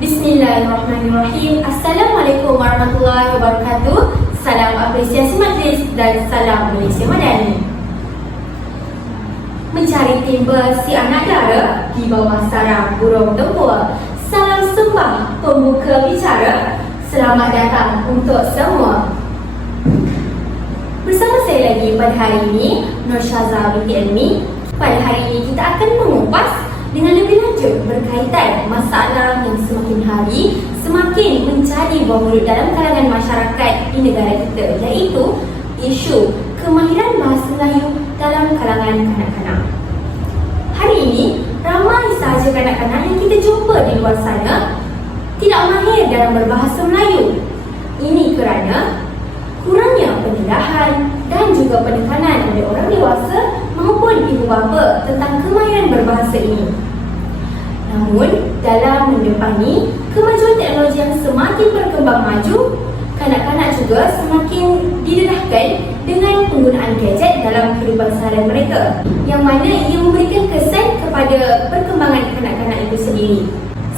Bismillahirrahmanirrahim. Assalamualaikum warahmatullahi wabarakatuh. Salam apresiasi majlis dan salam Malaysia Madani. Mencari timba si anak dara di bawah sarang burung tempur. Salam sembah pembuka bicara. Selamat datang untuk semua. Bersama saya lagi pada hari ini, Nur Syaza binti Elmi. Pada hari ini kita akan mengupas dengan lebih lanjut berkaitan masalah yang semakin hari semakin menjadi buah mulut dalam kalangan masyarakat di negara kita, iaitu isu kemahiran bahasa Melayu dalam kalangan kanak-kanak. Hari ini, ramai sahaja kanak-kanak yang kita jumpa di luar sana tidak mahir dalam berbahasa Melayu. Ini kerana kurangnya pendedahan dan juga penekanan oleh orang dewasa maupun ibu bapa tentang kemahiran berbahasa ini. Namun, dalam mendepani kemajuan teknologi yang semakin berkembang maju, kanak-kanak juga semakin didedahkan dengan penggunaan gadget dalam kehidupan seharian mereka, yang mana ia memberikan kesan kepada perkembangan kanak-kanak itu sendiri.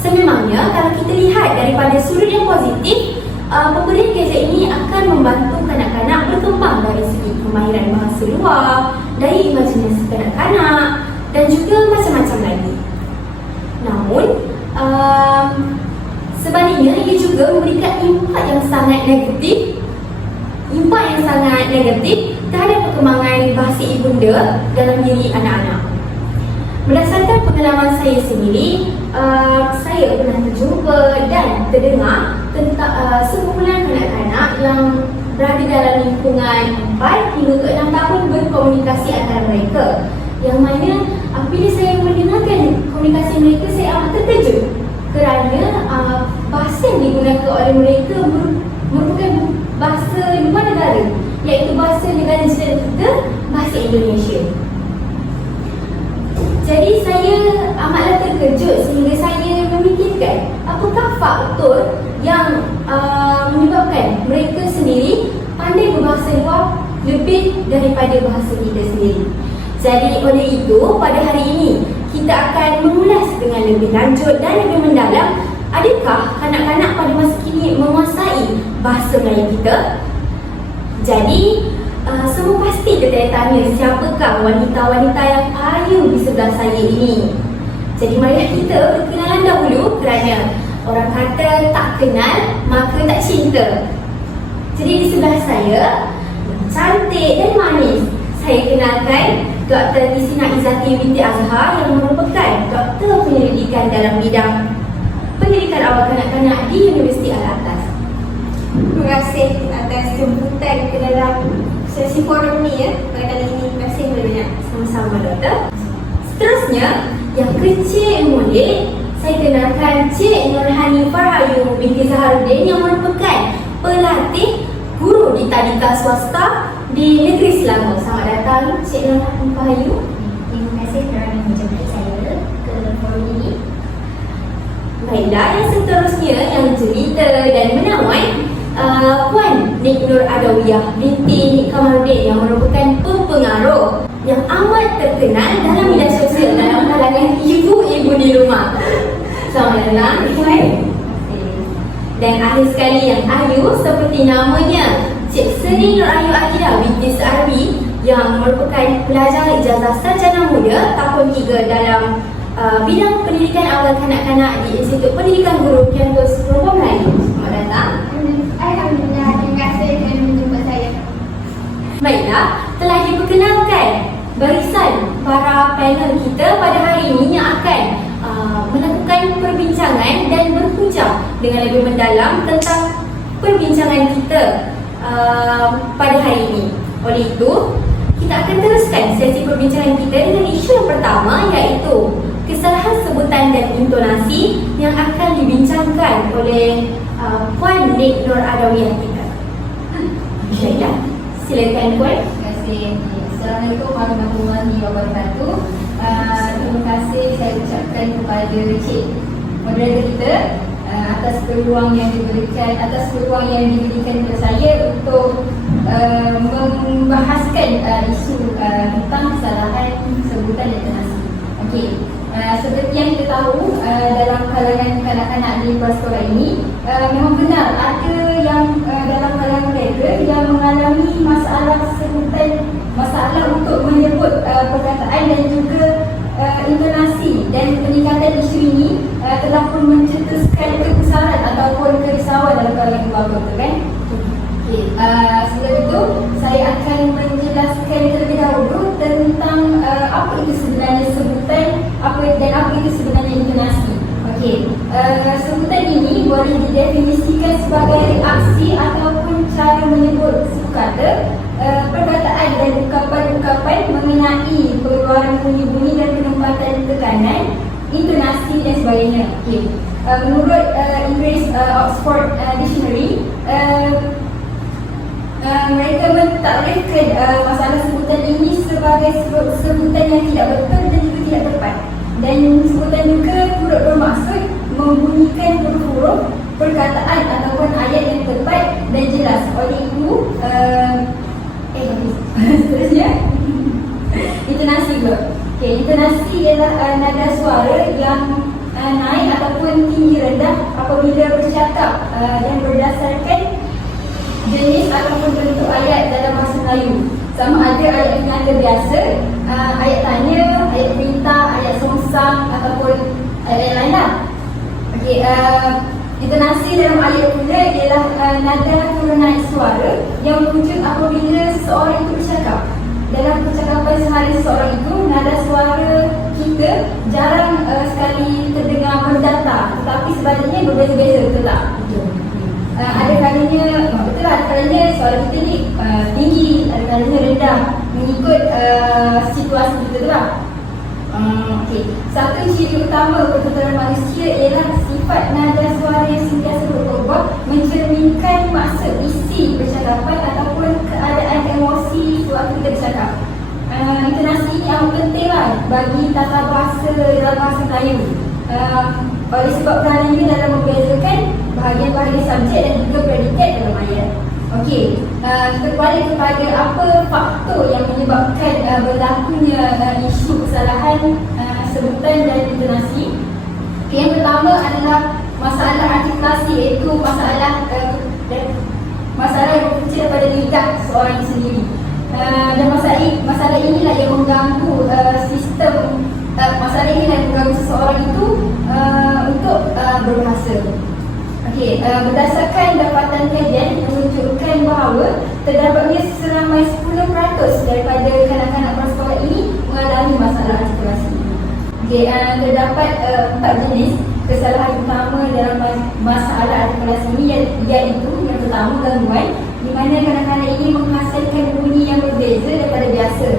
Sememangnya, kalau kita lihat daripada sudut yang positif, pemberian gadget ini akan membantu kanak-kanak berkembang dari segi kemahiran bahasa luar, dari imajinasi kanak-kanak dan juga macam-macam lagi. Namun, sebaliknya ia juga memberikan impak yang sangat negatif terhadap perkembangan bahasa ibunda dalam diri anak-anak. Berdasarkan pengalaman saya sendiri, saya pernah terjumpa dan terdengar tentang sekumpulan kanak-kanak yang berada dalam lingkungan 4 hingga ke 6 tahun berkomunikasi antara mereka, yang mana apabila saya mendengarkan komunikasi mereka, saya amat terkejut kerana bahasa yang digunakan oleh mereka merupakan bahasa luar negara, iaitu bahasa negara jiran kita, bahasa Indonesia. Jadi saya amatlah terkejut sehingga saya memikirkan apakah faktor yang menyebabkan mereka sendiri pandai berbahasa luar lebih daripada bahasa kita sendiri. Jadi oleh itu, pada hari ini kita akan mengulas dengan lebih lanjut dan lebih mendalam, adakah kanak-kanak pada masa kini menguasai bahasa Melayu kita? Jadi semua pasti bertanya-tanya siapakah wanita-wanita yang ayu di sebelah saya ini. Jadi marilah kita berkenalan dahulu, kerana orang kata tak kenal maka tak cinta. Jadi di sebelah saya, cantik dan manis, saya kenalkan Dr. Tisina Izzati binti Azhar yang merupakan doktor penyelidikan dalam bidang pendidikan awal kanak-kanak di Universiti Al-Atas. Terima kasih atas jemputan ke dalam sesi forum ni pada kali ini. Terima kasih banyak. Sama-sama, doktor. Seterusnya, yang kecil mulia, saya kenalkan Cik Nurhani Farayu binti Zaharuddin yang merupakan pelatih guru di tadika swasta di Negeri Selangor. Selamat datang Cik Nurhani Farayu. Terima kasih kerana menjemput saya ke forum ini. Baiklah, yang seterusnya yang cerita dan menawan, Puan Nik Nur Adawiyah binti Nik Kamaruddin yang merupakan pempengaruh yang amat terkenal dalam media sosial dalam kalangan ibu-ibu di rumah. Selamat datang Puan. Dan akhir sekali yang ayu seperti namanya, Cik Seri Nur Ayu Akhidah binti Searbi yang merupakan pelajar ijazah sarjana muda tahun 3 dalam bidang pendidikan awal kanak-kanak di Institut Pendidikan Guru Kampus Perempuan Melayu. Selamat datang. Alhamdulillah, terima kasih kerana menjemput saya. Baiklah, telah diperkenalkan barisan para panel kita pada hari ini yang akan melakukan perbincangan dan berhujah dengan lebih mendalam tentang perbincangan kita pada hari ini. Oleh itu, kita akan teruskan sesi perbincangan kita dengan isu yang pertama, iaitu kesalahan sebutan dan intonasi yang akan dibincangkan oleh Puan Nik Nur Adawiyah kita. Baiklah, silakan Puan. Terima kasih. Assalamualaikum warahmatullahi wabarakatuh. Terima kasih saya ucapkan kepada Cik moderator kita atas peluang yang diberikan kepada saya untuk membahaskan isu tentang kesalahan sebutan dan intonasi. Okey. Seperti yang kita tahu, dalam kalangan kanak-kanak ahli prasekolah ini, memang benar ada yang dalam kalangan mereka yang mengalami masalah sebutan, masalah untuk menyebut perkataan dan juga intonasi, dan peningkatan isu ini telah pun mencetuskan kekesalan ataupun kerisauan dalam kalangan keluarga, betul kan? Okay. Sebelum itu saya akan menjelaskan terlebih dahulu tentang apa itu sebenarnya sebutan, apa itu sebenarnya intonasi. Okey, sebutan ini boleh didefinisikan sebagai reaksi ataupun cara menyebut suku kata, perkataan dan ungkapan-ungkapan mengenai pengeluaran bunyi-bunyi dan penempatan tekanan, intonasi dan sebagainya. Okey. Menurut English Oxford Dictionary, mereka mentakrifkan masalah sebutan ini sebagai sebutan yang tidak betul dan juga tidak tepat. Dan sebutan juga turut bermaksud membunyikan huruf-huruf perkataan ataupun ayat yang tepat dan jelas. Oleh itu, seterusnya intonasi pula. Okay, intonasi ialah nada suara yang naik ataupun tinggi rendah apabila bercakap dan berdasarkan jenis ataupun bentuk ayat dalam bahasa Melayu. Sama ada ayat penyata biasa, ayat tanya, ayat perintah, ayat songsang ataupun ayat lain lah. Okey, intonasi dalam ayat pula ialah nada turun naik suara yang muncul apabila seseorang itu bercakap. Dalam percakapan sehari seseorang itu, nada suara kita jarang sekali terdengar mendatar, tetapi sebaliknya berbeza-beza, betul tak? Betul. Ada kalanya, betul lah, ada kalanya suara kita ni tinggi, ada kalanya rendah, mengikut situasi kita tu lah. Okay. Satu ciri utama pertuturan manusia ialah sifat nada suara yang sentiasa berubah mencerminkan maksud isi percakapan ataupun keadaan emosi sewaktu kita bercakap. Intonasi ini amat penting lah bagi tata bahasa dalam bahasa Melayu. Oleh sebab peranan ini dalam membezakan bahagian-bahagian subjek dan juga predikat dalam ayat. Okey, kita balik kepada apa faktor yang menyebabkan berlakunya isu kesalahan sebutan dan intonasi. Yang pertama adalah masalah artikulasi, iaitu masalah yang berpunca pada lidah seorang itu sendiri. Dan masalah inilah yang mengganggu sistem, masalah inilah yang mengganggu seseorang itu untuk berbahasa. Okey, berdasarkan dapatan kajian menunjukkan bahawa terdapatnya seramai 10% daripada kanak-kanak prasekolah ini mengalami masalah artikulasi. Okey, terdapat 4 jenis kesalahan utama dalam masalah artikulasi ini, iaitu yang pertama gangguan, di mana kanak-kanak ini menghasilkan bunyi yang berbeza daripada biasa.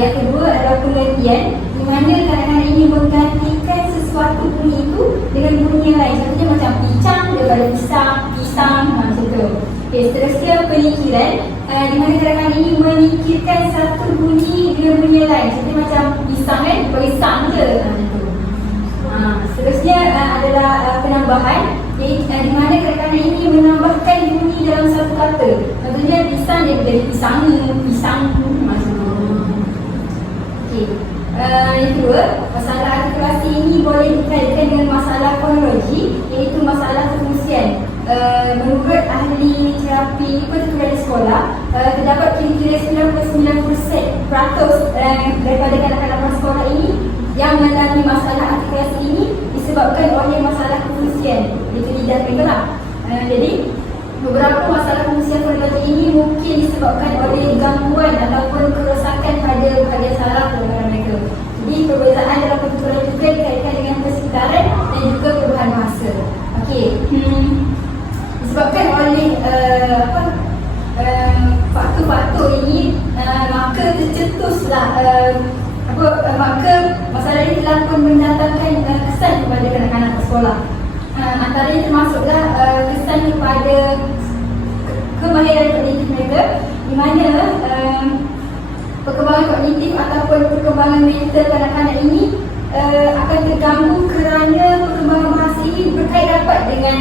Yang kedua adalah penggantian, di mana kanak-kanak ini menggantikan sesuatu bunyi itu dengan bunyi yang lain. Contohnya macam picang daripada pisang macam tu. Okay, seterusnya penikiran, di mana kanak-kanak ini menyikirkan satu bunyi dengan bunyi yang lain. Contohnya macam pisang kan, bagi sang je macam tu. Seterusnya adalah penambahan, di mana kanak-kanak ini menambahkan bunyi dalam satu kata. Contohnya pisang dia menjadi pisang macam tu. Okay. Yang kedua, masalah artikulasi ini boleh dikaitkan dengan masalah fonologi, iaitu masalah kefungsian. Menurut ahli terapi pertuturan sekolah, terdapat kira-kira 99% daripada kanak-kanak prasekolah ini yang mengalami masalah artikulasi ini disebabkan oleh masalah kefungsian, iaitu lidah mereka lah. Jadi beberapa masalah fungsi fonologi ini mungkin disebabkan oleh gangguan ataupun kerosakan pada bahagian saraf dalam mereka. Jadi perbezaan dalam pertuturan juga dikaitkan dengan persekitaran dan juga perubahan bahasa. Okey, disebabkan oleh faktor-faktor ini, maka tercetuslah maka masalah ini telah pun mendatangkan kesan kepada kanak-kanak sekolah. Antaranya termasuklah kesan kepada kemahiran kognitif mereka, di mana perkembangan kognitif ataupun perkembangan mental kanak-kanak ini akan terganggu kerana perkembangan bahasa ini berkait rapat dengan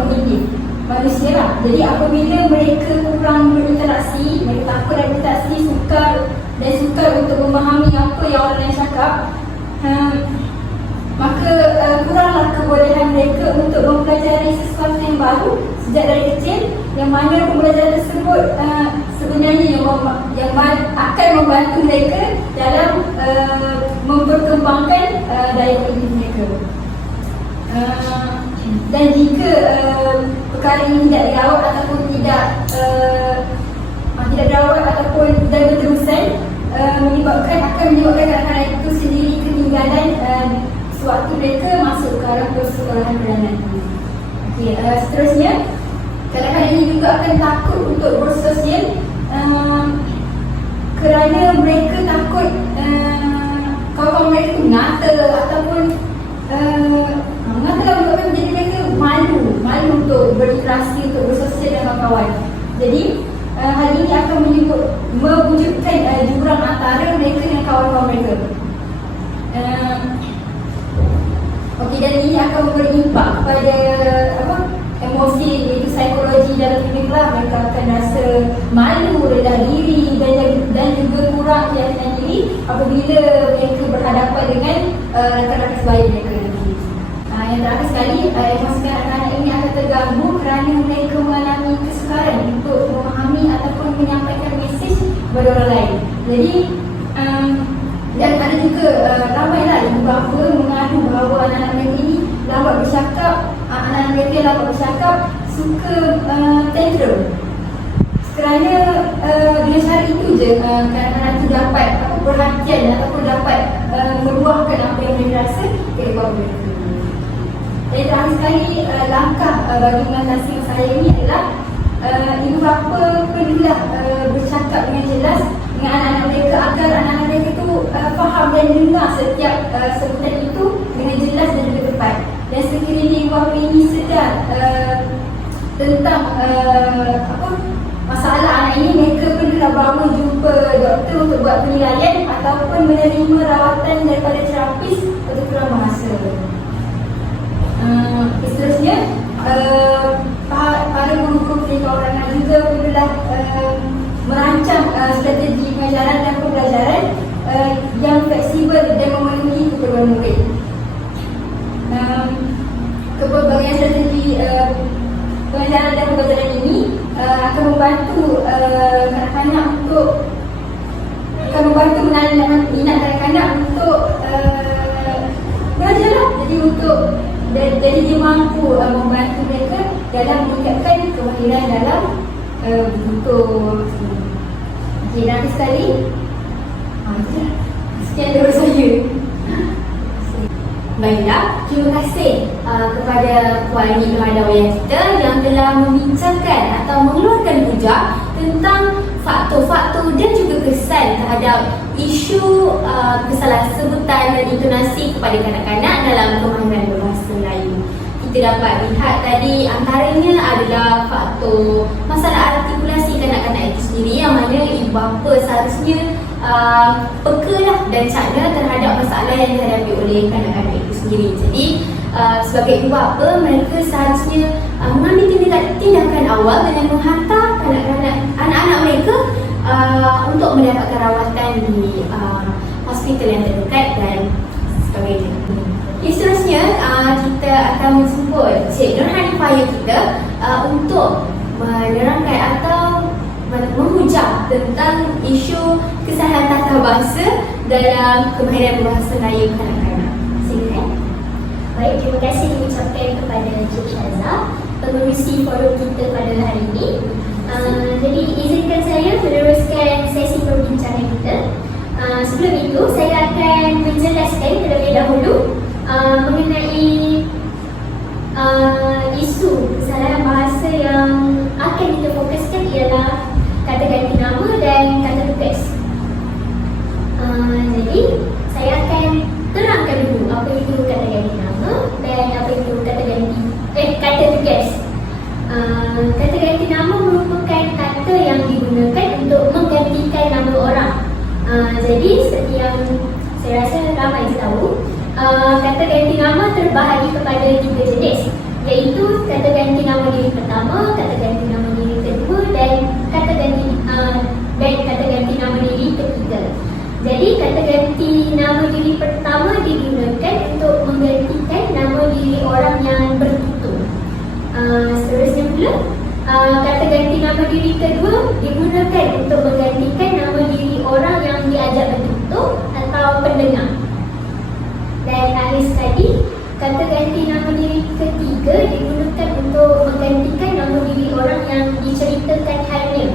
kognitif manusia lah. Jadi apabila mereka kurang berinteraksi, mereka takut dan berinteraksi, sukar untuk memahami apa yang orang lain cakap, maka kuranglah kebolehan mereka untuk membantu mereka dalam memperkembangkan daya kognitif mereka. Dan jika perkara ini tidak dirawat ataupun tidak dirawat ataupun dan berterusan, akan menyebabkan kanak-kanak itu sendiri ketinggalan sewaktu mereka masuk ke arah persekolahan perdana. Okay, seterusnya, kanak-kanak ini juga akan takut untuk bersosial kerana mereka takut kawan-kawan mereka itu mengata ataupun mengatakan menyebabkan menjadi mereka malu untuk berinteraksi, untuk bersosial dengan kawan. Jadi hal ini akan mewujudkan jurang antara mereka dengan kawan-kawan mereka. Okey, dan ini akan berimpak kepada emosi, iaitu psikologi dalam diri kelas. Mereka akan rasa malu, rendah diri dan juga kurang keyakinan diri apabila mereka berhadapan dengan rakan-rakan sebaya mereka nanti. Yang terakhir sekali, emosi kanak-kanak ini akan terganggu kerana mereka mengalami kesukaran untuk memahami ataupun menyampaikan mesej kepada orang lain. Jadi dan ada juga ramailah ibu bapa mengadu bahawa anak-anak mereka ini lambat bercakap, anak-anak mereka lambat bercakap, suka tantrum. Kerana dengan cara itu je kanak-kanak itu dapat perhatian ataupun dapat meluahkan apa yang mereka rasa kepada bapa mereka. Dan terakhir sekali, langkah bagi mengatasi masalah ini adalah ibu bapa perlulah bercakap dengan jelas dengan anak-anak mereka agar anak-anak mereka itu faham dan dengar setiap sebutan itu dengan jelas dan juga tepat. Dan sekiranya ibu bapa ini sedar tentang masalah anak ini, mereka perlulah bawa jumpa doktor untuk buat penilaian ataupun menerima rawatan daripada terapis untuk kurang bahasa. Seterusnya, para guru-guru pendidikan juga perlulah merancang strategi pengajaran dan pembelajaran yang fleksibel dan memenuhi keperluan murid. Pelbagai strategi pengajaran dan pembelajaran ini akan membantu kanak-kanak menanam minat kanak-kanak untuk belajarlah. Jadi dia mampu membantu mereka dalam meningkatkan kemahiran dalam bentuk. Okey, nanti sekali. Sekian dari saya. Baiklah, terima kasih kepada Puan Nurhada kita yang telah membincangkan atau mengeluarkan hujah tentang faktor-faktor dan juga kesan terhadap isu kesalahan sebutan dan intonasi kepada kanak-kanak dalam kemahiran berbahasa Melayu. Kita dapat lihat tadi antaranya adalah faktor masalah artikulasi kanak-kanak itu sendiri, yang mana ibu bapa seharusnya pekalah dan cakna terhadap masalah yang dihadapi oleh kanak-kanak itu sendiri. Jadi sebagai ibu bapa, mereka seharusnya mengambil tindakan awal dengan menghantar anak-anak mereka untuk mendapatkan rawatan di hospital yang terdekat dan sebagainya. Seterusnya, kita akan menjemput Cik Nur Hanifah kita untuk menerangkan atau menghujah tentang isu kesalahan tata bahasa dalam kemahiran berbahasa Melayu kanak-kanak. Silakan. Baik, terima kasih diucapkan kepada Cik Syazah, pengerusi forum kita pada hari ini. Jadi izinkan saya meneruskan sesi perbincangan kita. Sebelum itu, saya akan menjelaskan terlebih dahulu mengenai isu kesalahan bahasa yang akan kita fokuskan ialah kata ganti nama dan kata tugas. Jadi saya akan terangkan dulu apa itu kata ganti nama dan apa itu kata tugas. Kata ganti nama merupakan kata yang digunakan untuk menggantikan nama orang. Jadi seperti yang saya rasa ramai tahu, kata ganti nama terbahagi kepada 3 jenis, iaitu kata ganti nama diri pertama, kata ganti nama diri kedua dan kata ganti nama diri ketiga. Jadi kata ganti nama diri pertama digunakan untuk menggantikan nama diri orang yang bertutur. Seterusnya pula, kata ganti nama diri kedua digunakan untuk menggantikan nama diri orang yang pelajar bertutur atau pendengar. Dan akhir sekali, kata ganti nama diri ketiga digunakan untuk menggantikan nama diri orang yang diceritakan halnya.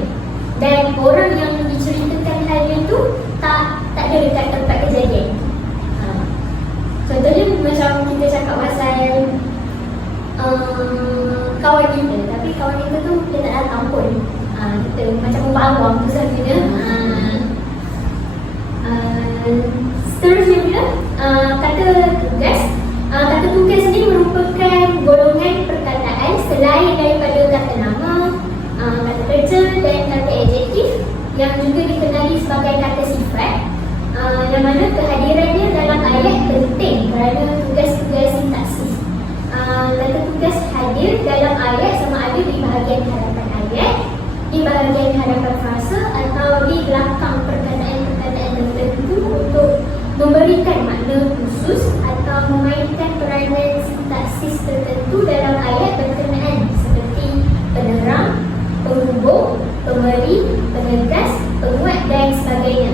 Dan orang yang diceritakan halnya tu tak ada dekat tempat kejadian. Contohnya macam kita cakap pasal kawan kita, tapi kawan kita tu dia tak datang pun. Kita macam awam tu sahaja. Seterusnya pula, kata tugas. Kata tugas ni merupakan golongan perkataan selain daripada kata nama, kata kerja dan kata adjektif yang juga dikenali sebagai kata sifat, yang mana kehadirannya dalam ayat penting kerana tugas-tugas sintaksis. Kata tugas hadir dalam ayat sama ada di bahagian hadapan ayat, di bahagian hadapan frasa atau di belakang perkataan-perkataan tertentu untuk memberikan makna khusus atau memainkan peranan sintaksis tertentu dalam ayat berkenaan seperti penerang, penghubung, pemberi, penegas, penguat dan sebagainya.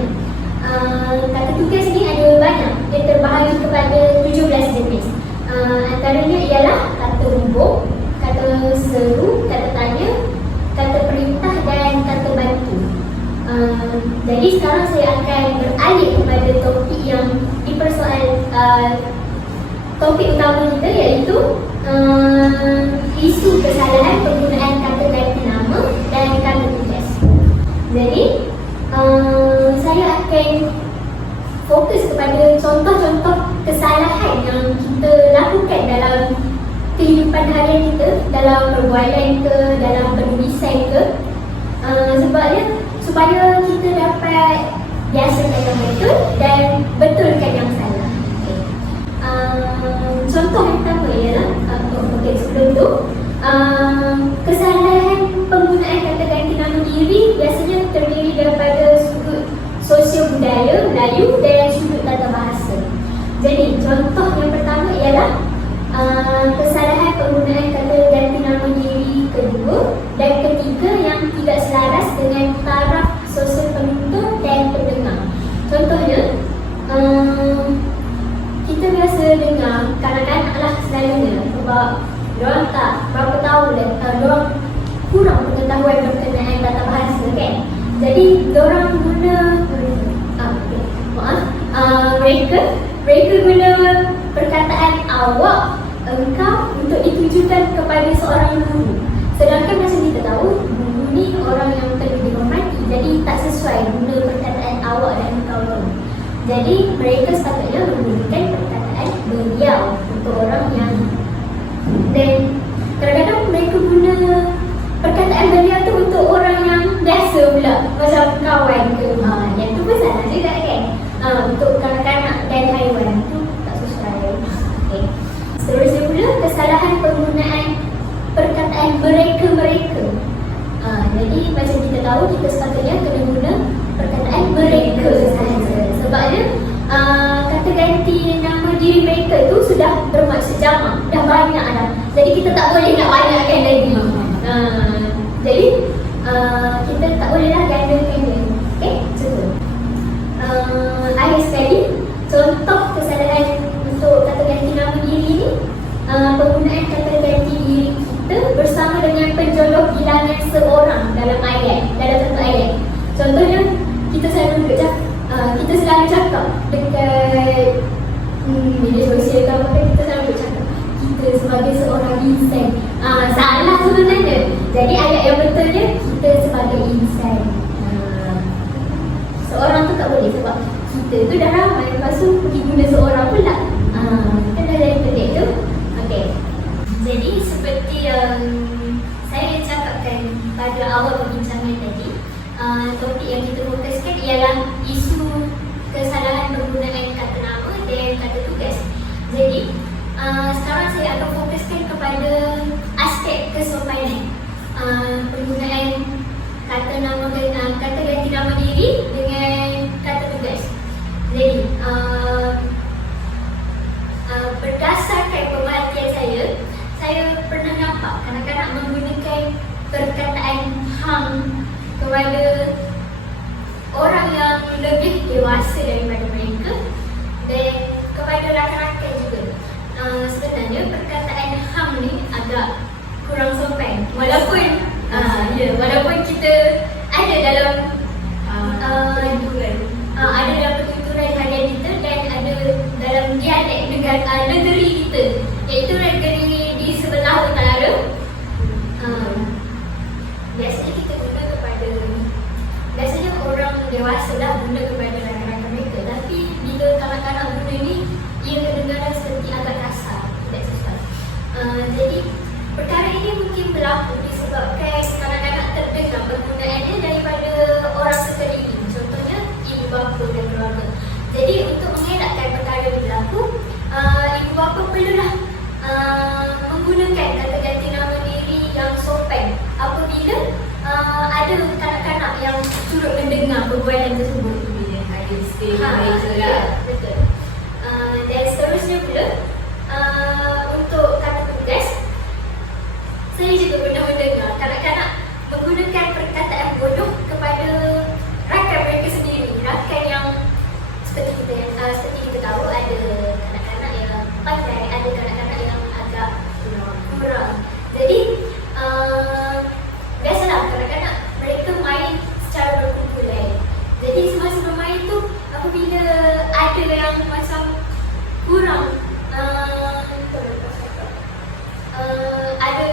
Kata tugas ni ada banyak, dia terbahagi kepada 17 jenis. Antaranya ialah kata hubung, kata seru, kata tanya, kata perintah dan kata bantu. Jadi sekarang saya akan beralih kepada topik yang topik utama kita, iaitu isu kesalahan penggunaan kata ganti nama dan kata tugas. Jadi saya akan fokus kepada contoh-contoh kesalahan yang kita lakukan dalam kehidupan harian kita, dalam perbualan ke, dalam penulisan ke, sebabnya supaya kita dapat biasakan yang betul dan betulkan yang salah. Contoh yang pertama ialah sebelum tu, kesalahan penggunaan kata ganti nama diri biasanya terdiri daripada sudut sosial budaya Melayu dan sudut tata bahasa. Jadi contoh yang pertama ialah kesalahan penggunaan kata ganti nama diri kedua dan ketiga yang tidak selaras dengan taraf sosial penuntut dan pendengar. Contohnya, kita biasa dengar kanak-kanak lah selalunya sebab diorang tak berapa tahu dan diorang kurang pengetahuan berkenaan tata bahasa kan. Jadi diorang guna mereka guna perkataan awak, engkau untuk ditujukan kepada seorang guru. Sedangkan macam kita tahu, guru ni orang yang perlu dihormati, jadi tak sesuai guna perkataan awak dan engkau tu. Jadi mereka sepatutnya menggunakan perkataan beliau untuk orang yang, dan kadang-kadang mereka guna perkataan beliau tu untuk orang yang biasa pula, macam kawan ke. Yang tu pun salah juga kan. Untuk kanak-kanak dan haiwan tu tak sesuai. Okay. Seterusnya pula, kesalahan penggunaan perkataan mereka-mereka. Jadi macam kita tahu, kita sepatutnya kena guna perkataan mereka sahaja. Sebabnya kata ganti nama diri mereka tu sudah bermaksud jamak, dah banyak dah. Jadi kita tak boleh nak banyakkan lagi. Jadi kita tak bolehlah gandakan dia. Okay, cuba. Akhir sekali, contoh kesalahan untuk kata ganti nama diri ni, penggunaan kata ganti diri kita bersama dengan penjolok bilangan seorang dalam ayat, dalam satu ayat. Contohnya, kita selalu cakap dekat media sosial ke apa, kita selalu cakap kita sebagai seorang insan. Salah sebenarnya. Jadi ayat yang betulnya, kita sebagai insan. Seorang tu tak boleh sebab kita tu dah ramai, lepas tu pergi guna seorang pula. Kan dah dari pelik tu. Okay. Jadi seperti yang saya cakapkan pada awal perbincangan tadi, topik yang kita fokuskan ialah isu kesalahan penggunaan kata nama dan kata tugas. Jadi sekarang saya akan fokuskan kepada aspek kesopanan, penggunaan kata nama dan kata ganti nama diri dengan kata tugas. Jadi berdasarkan pemerhatian saya pernah nampak kanak-kanak menggunakan perkataan hang kepada orang yang lebih dewasa daripada mereka, dan kepada rakan-rakan juga. Sebenarnya perkataan ham ni agak kurang sopan, walaupun walaupun kita ada dalam ada dalam pertuturan harian kita dan ada dalam dialek negeri kita, iaitu negeri di sebelah utara. Biasanya orang dewasa lah guna kepada rakan-rakan mereka, tapi bila kanak-kanak guna ni, ia kedengaran seperti agak kasar. That's why. Jadi perkara ini mungkin berlaku disebabkan kanak-kanak terdengar penggunaannya daripada orang sekeliling, contohnya ibu bapa dan keluarga. Jadi untuk mengelakkan perkara ini berlaku, ibu bapa perlulah menggunakan kata ganti nama diri yang sopan apabila ada kanak-kanak yang turut mendengar perbualan tersebut. Ada disclaimer juga. Betul. Dan seterusnya pula, untuk kata tugas, saya juga pernah mendengar kanak-kanak menggunakan perkataan bodoh kepada rakan mereka sendiri. Rakan yang seperti kita tahu, ada kanak-kanak yang pandai, ada kanak-kanak yang agak kurang. Jadi biasalah kanak-kanak mereka main secara berkumpulan. Jadi semasa bermain tu, apabila ada yang macam kurang ada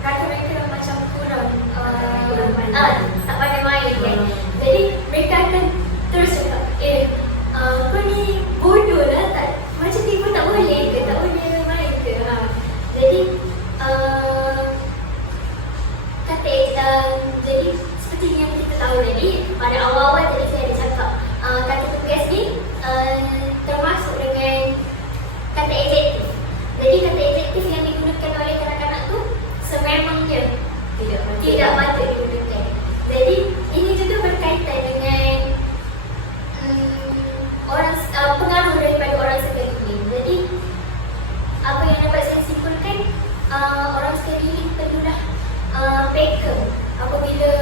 rakan mereka yang macam kurang tak pandai main kan. Jadi mereka akan terus cakap, kau ni bodoh lah, macam ni pun tak boleh ke, tak boleh main ke. Jadi jadi seperti yang kita tahu tadi, pada awal-awal tadi saya ada cakap, kata tugas ni termasuk dengan kata adjektif. Jadi kata adjektif yang digunakan oleh kanak-kanak tu sememangnya tidak patut digunakan. Jadi ini juga berkaitan dengan pengaruh daripada orang sekeliling. Jadi apa yang dapat saya simpulkan, orang sekeliling perlulah peka apabila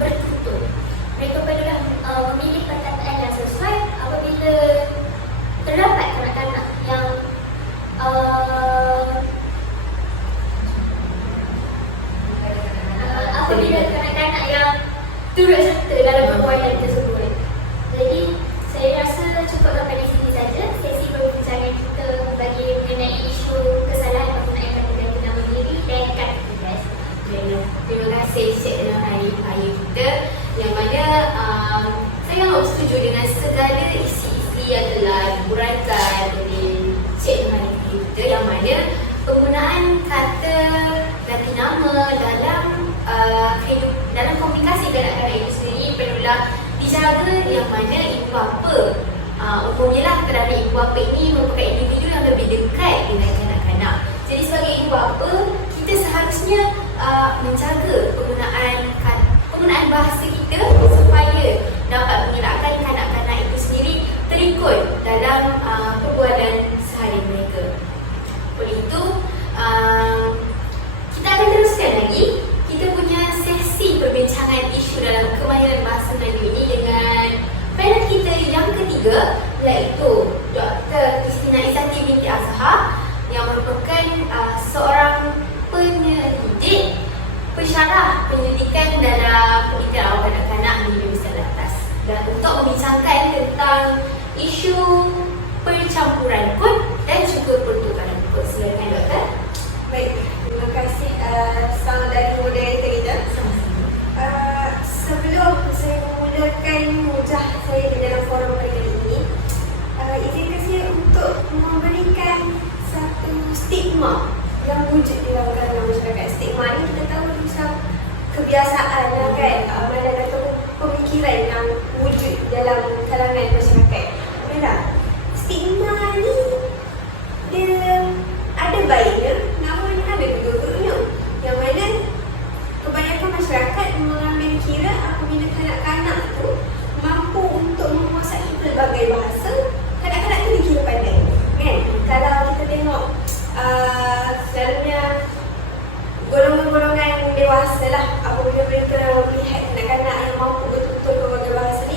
bertutur. Mereka perlulah memilih perkataan yang sesuai apabila terdapat kanak-kanak yang apabila kanak-kanak yang turut serta dalam perbualan tersebut. Jadi saya rasa cukup sampai di sini saja sesi perbincangan kita bagi mengenai isu kesalahan penggunaan kata ganti nama diri dan kata tugas. Terima kasih Cik dalam hari raya kita, yang mana saya sangat setuju dengan segala isi-isi yang telah diuraikan oleh Cik dalam hari raya kita, yang mana penggunaan kata ganti nama dalam komunikasi kanak-kanak itu sendiri perlulah dijaga, yang mana ibu bapa umumnya lah kerana ibu bapa ini merupakan individu yang lebih dekat dengan kanak-kanak. Jadi sebagai ibu bapa, kita seharusnya menjaga penggunaan bahasa kita supaya dapat mengelakkan kanak-kanak itu sendiri terikut dalam perbualan sehari mereka. Oleh itu, kita akan teruskan lagi kita punya sesi perbincangan isu dalam kemahiran bahasa Melayu ini dengan panel kita yang ketiga, iaitu Dr. Christina Izzati binti Azhar, yang merupakan seorang penyelidik, pensyarah penyelidikan dalam pendidikan awal kanak-kanak di Universiti Atas, dan untuk membincangkan tentang isu percampuran kod dan juga pertukaran kod. Silakan Doktor. Baik, terima kasih selamat dari moderator kita. Sebelum saya memulakan hujah saya di dalam forum pada kali ini, izinkan saya untuk memberikan satu stigma yang wujud di dalam kalangan masyarakat. Stigma ini kita tahu macam kebiasaan kan, mana atau pemikiran yang wujud dalam kalangan masyarakat. Yalah, stigma ni dia ada baiknya, namun ada juga buruknya. Yang mana kebanyakan masyarakat mengambil kira apabila kanak-kanak tu mampu untuk menguasai pelbagai bahasa, kanak-kanak tu dikira pandai kan. Kalau kita tengok selalunya golongan-golongan dewasa lah, apabila mereka melihat kanak-kanak yang mampu betul-betul pelbagai bahasa ni,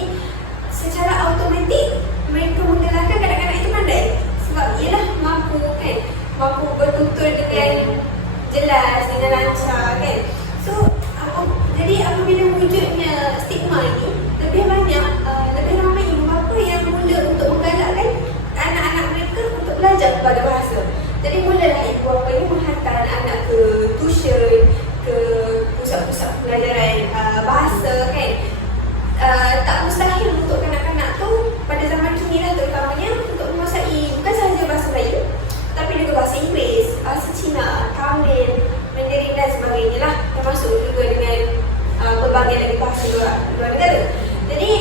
jelas, dengan lancar kan. So jadi apabila wujudnya stigma ini, lebih banyak lebih ramai ibu bapa yang mula untuk menggalakkan anak-anak mereka untuk belajar pada bahasa. Jadi mulalah ibu bapa ini menghantar anak ke tuition, ke pusat-pusat pelajaran bahasa kan. Tak mustahil untuk kanak-kanak tu pada zaman kini lah terutamanya untuk menguasai bukan sahaja bahasa Melayu tapi juga bahasa Inggeris, bahasa Cina, Tamil, Mandarin dan sebagainya lah, termasuk juga dengan pelbagai lagi bahasa luar negara. Jadi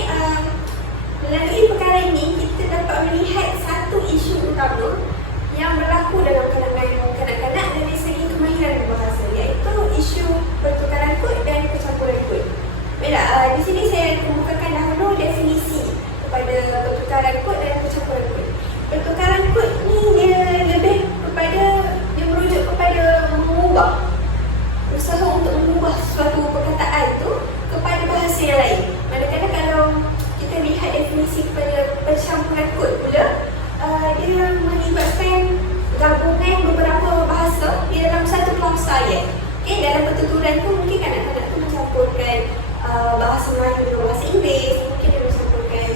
melalui perkara ini kita dapat melihat satu isu utama yang berlaku dalam kalangan kanak-kanak dari segi kemahiran bahasa, iaitu isu pertukaran kod dan percampuran kod. Baiklah, di sini saya kemukakan dahulu definisi kepada pertukaran kod dan percampuran kod. Pertukaran kod ni dia lebih kepada, dia merujuk kepada mengubah, usaha untuk mengubah suatu perkataan tu kepada bahasa yang lain. Manakala kalau kita lihat definisi kepada percampuran kod pula, dia melibatkan gabungan beberapa bahasa di dalam satu kelompok ayat. Okay, dalam pertuturan tu mungkin kanak-kanak tu mencampurkan bahasa Melayu dengan bahasa Inggeris, mungkin dia mencampurkan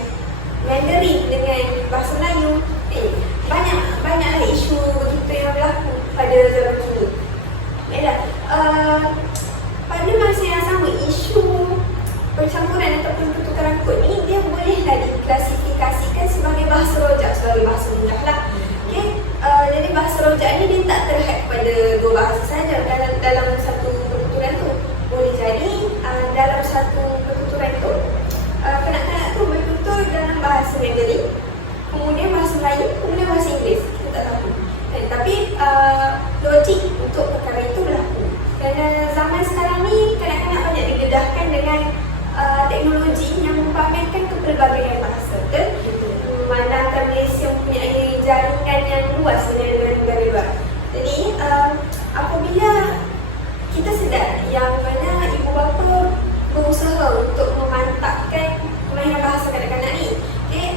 Mandarin dengan bahasa Melayu. Banyaklah isu begitu yang berlaku pada zaman kini. Baiklah, pada masa yang sama, isu percampuran ataupun pertukaran kod ni dia bolehlah diklasifikasikan sebagai bahasa rojak, sebagai bahasa mudah lah. Okay? Jadi bahasa rojak ni dia tak terhad pada dua bahasa saja dalam satu pertuturan tu. Boleh jadi dalam satu pertuturan tu kanak-kanak tu bertutur dalam bahasa Mandarin, kemudian bahasa Melayu, kemudian bahasa Inggeris. Kita tak tahu. Tapi logik untuk perkara itu berlaku. Kerana zaman sekarang ni kanak-kanak banyak digedahkan dengan teknologi yang mempamerkan kepelbagaian bahasa. Memandangkan Malaysia mempunyai jaringan yang luas dengan negara-negara luar. Jadi apabila kita sedar yang mana ibu bapa berusaha untuk memantapkan kemahiran bahasa kanak-kanak ni, okay,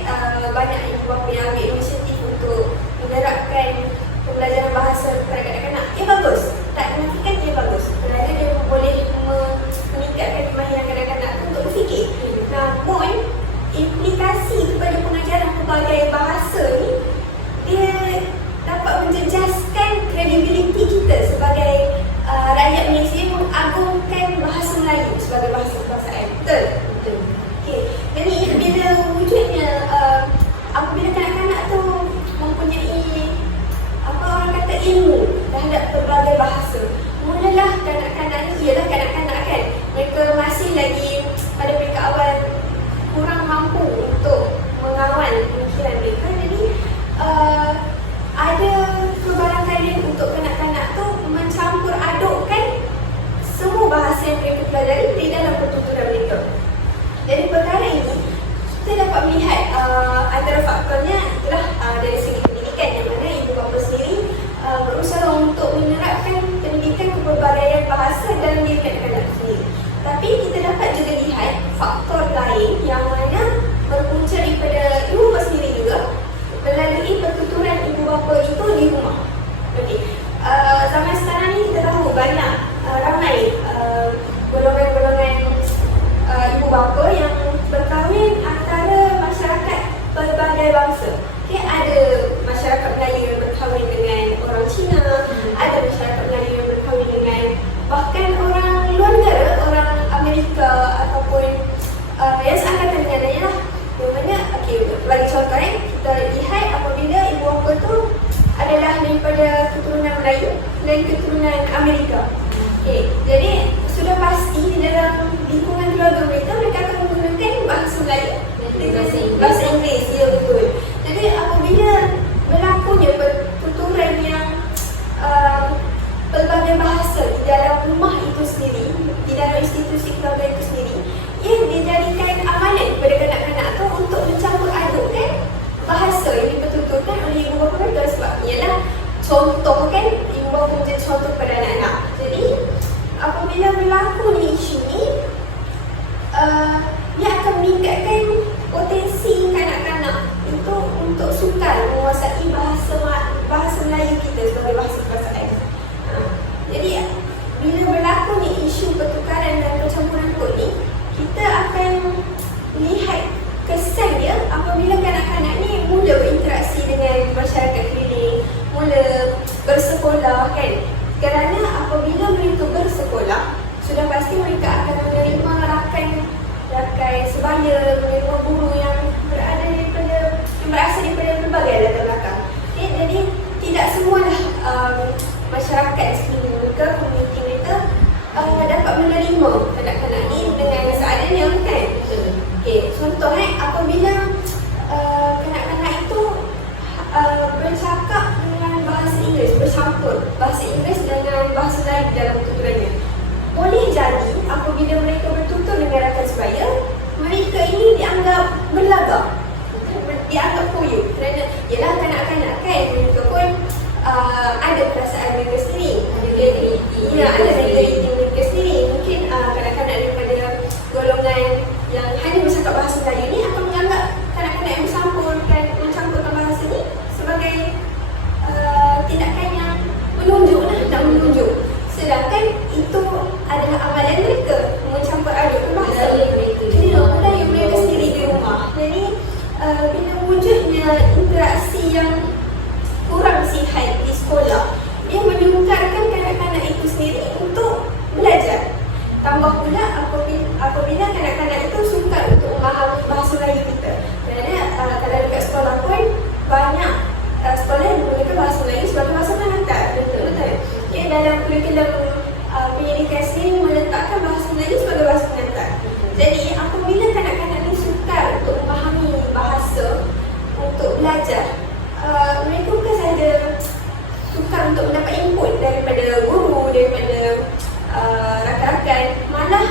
banyak ibu bapa yang ambil inisiatif untuk menerapkan pembelajaran bahasa kepada kanak-kanak. Ia bagus, tak menafikan ia bagus kerana dia boleh meningkatkan kemahiran kanak-kanak untuk berfikir. Namun implikasi kepada pengajaran pelbagai bahasa ni, dia dapat menjejaskan kredibiliti kita sebagai rakyat Malaysia mengagungkan bahasa Melayu sebagai bahasa kebahasaan. Betul? Betul. Okay. Jadi bila wujudnya apabila kanak-kanak tu mempunyai apa orang kata ilmu terhadap pelbagai bahasa, mulalah kanak-kanak ni, ialah kanak-kanak kan, mereka masih lagi pada peringkat awal kurang mampu untuk mengawal pemikiran mereka. Jadi ada kebarangkalian untuk kanak-kanak tu mencampur adukkan semua bahasa yang mereka pelajari di dalam pertuturan mereka. Jadi perkara ini kita dapat melihat antara faktornya itulah dari segi pendidikan, yang mana ibu bapa sendiri berusaha untuk menerapkan pendidikan kepelbagaian bahasa dalam diri kanak-kanak sendiri. Tapi kita dapat juga lihat faktor lain yang mana berpunca daripada ibu bapa sendiri juga melalui pertuturan ibu bapa itu di rumah. Okey. Zaman sekarang ni kita tahu banyak ramai golongan-golongan ibu bapa yang berkahwin antara masyarakat pelbagai bangsa. Okay, ada masyarakat Melayu yang berkahwin dengan orang Cina, ada masyarakat Melayu yang berkahwin dengan bahkan orang luar negara, orang Amerika ataupun yang seangkatan dengannya lah. Yang mana, okay, bagi contoh kita lihat apabila ibu bapa tu adalah daripada keturunan Melayu dan keturunan Amerika. Okay, jadi sudah pasti di dalam lingkungan keluarga mereka akan menggunakan bahasa Melayu dengan bahasa Inggeris. Ya, betul. Jadi apabila berlakunya pertuturan yang pelbagai bahasa di dalam rumah itu sendiri, di dalam institusi keluarga itu sendiri, ia dijadikan amanat kepada kanak-kanak tu untuk mencampur adukkan bahasa yang dipertuturkan oleh ibu bapa mereka. Sebab ialah contoh kan, ibu bapa menjadi contoh kepada anak-anak. Jadi apabila berlaku ni isu ni, dia akan meningkatkan potensi kanak-kanak itu untuk sukar menguasai bahasa Melayu kita. Kerana apabila mereka bersekolah, sudah pasti mereka akan menerima rakan sebaya, menerima guru yang berasal daripada berbagai latar belakang. Jadi tidak semualah masyarakat sendiri mereka, komuniti mereka dapat menerima kanak-kanak ni dengan seadanya kan. Contoh apabila kanak-kanak itu bercakap dengan bahasa Inggeris, bercampur bahasa Inggeris dengan bahasa Melayu dalam tuturannya, boleh jadi apabila mereka bertutur dengan rakan sebaya, mereka ini dianggap berlagak, dianggap koyo. Kerana ialah kanak-kanak kan, mereka pun ada perasaan mereka sendiri, ada mentaliti mereka sendiri. Mungkin kanak-kanak daripada golongan yang hanya bercakap bahasa Melayu ni akan menganggap kanak-kanak yang mencampurkan bahasa ni sebagai tindakan yang tak menunjuk. Sedangkan itu adalah amalan mereka, mencampur adukkan bahasa Melayu mereka sendiri di rumah. Jadi bila wujudnya interaksi yang kurang sihat di sekolah, dia menyukarkan kanak-kanak itu sendiri untuk belajar. Tambah pula apabila kanak-kanak itu sukar untuk memahami bahasa Melayu kita. Kerana kalau dekat sekolah pun banyak sekolah yang menggunakan bahasa Melayu sebagai bahasa pengantar. Betul. Dalam kurikulum pendidikan sendiri meletakkan bahasa Melayu sebagai bahasa pengantar. Jadi apabila kanak-kanak ini sukar untuk memahami bahasa untuk belajar, mereka bukan sahaja sukar untuk mendapat input daripada guru, daripada rakan-rakan, malah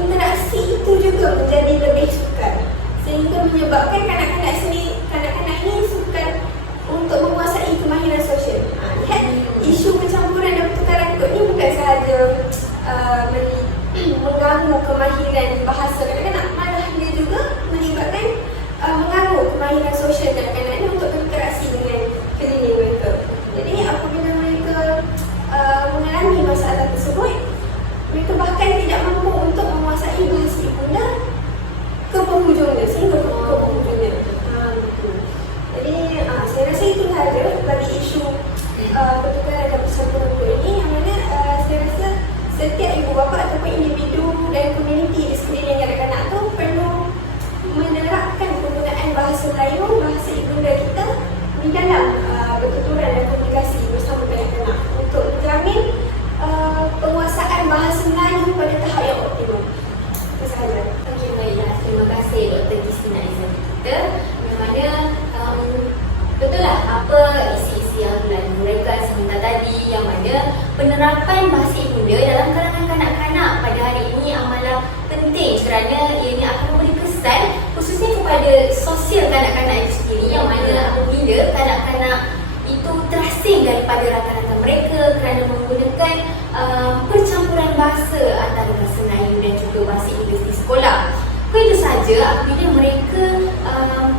interaksi itu juga menjadi lebih sukar, sehingga menyebabkan kanak-kanak ini sukar untuk menguasai kemahiran sosial. Lihat isu pencampuran dan pertukaran kod ni bukan sahaja mengganggu kemahiran bahasa kanak-kanak, malah dia juga menyebabkan mengganggu kemahiran sosial kanak-kanak ni untuk berinteraksi dengan keliling mereka. Jadi apabila mereka mengalami masalah tersebut, mereka bahkan tidak mampu untuk menguasai bahasa ibunda ke penghujungnya, sehingga ke penghujungnya. Jadi saya rasa itu sahaja bagi isu pertukaran dan persatuan kod ini, yang mana saya rasa setiap ibu bapa ataupun individu dan komuniti di sekeliling kanak-kanak tu perlu menerapkan penggunaan bahasa Melayu, bahasa ibunda kita di dalam bertuturan dan komunikasi bersama kanak-kanak untuk menjamin penguasaan bahasa Melayu pada tahap yang optimum. Itu sahaja. Okey, baiklah. Terima kasih Dr. Christina Izzah kita. Yang mana betul lah apa isi-isi yang dilalui mereka sebentar tadi, yang mana penerapan bahasa ibunda dalam kalangan kanak-kanak pada hari ini amatlah penting kerana ianya akan memberi kesan khususnya kepada sosial kanak-kanak itu sendiri, yang mana apabila kanak-kanak itu terasing daripada rakan-rakan mereka kerana menggunakan percampuran bahasa antara bahasa Melayu dan juga bahasa Inggeris di sekolah. Itu saja apabila mereka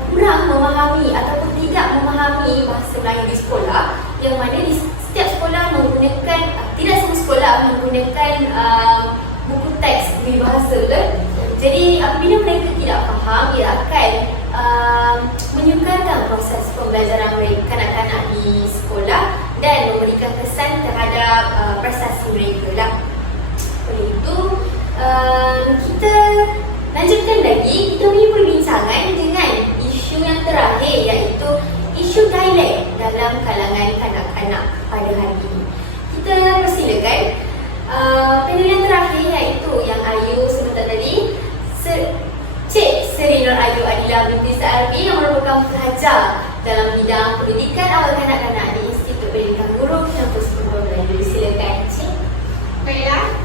kurang memahami ataupun tidak memahami bahasa Melayu di sekolah, yang mana di setiap sekolah menggunakan, tidak semua sekolah menggunakan buku teks di bahasa, betul? Jadi apabila mereka tidak faham, ia akan menyukarkan proses pembelajaran mereka kanak-kanak di sekolah dan memberikan kesan terhadap prestasi mereka lah. Oleh itu kita lanjutkan lagi kita punya perbincangan dengan isu yang terakhir, iaitu isu dialek dalam kalangan kanak-kanak pada hari ini. Kita persilakan panel yang terakhir, iaitu yang Ayu sebentar tadi, Cik Seri Nur Ayu Adila binti Sa'arbi, yang merupakan pelajar dalam bidang pendidikan awal kanak-kanak di Institut Pendidikan Guru Kampus Purba Melayu. Silakan Cik. Baiklah.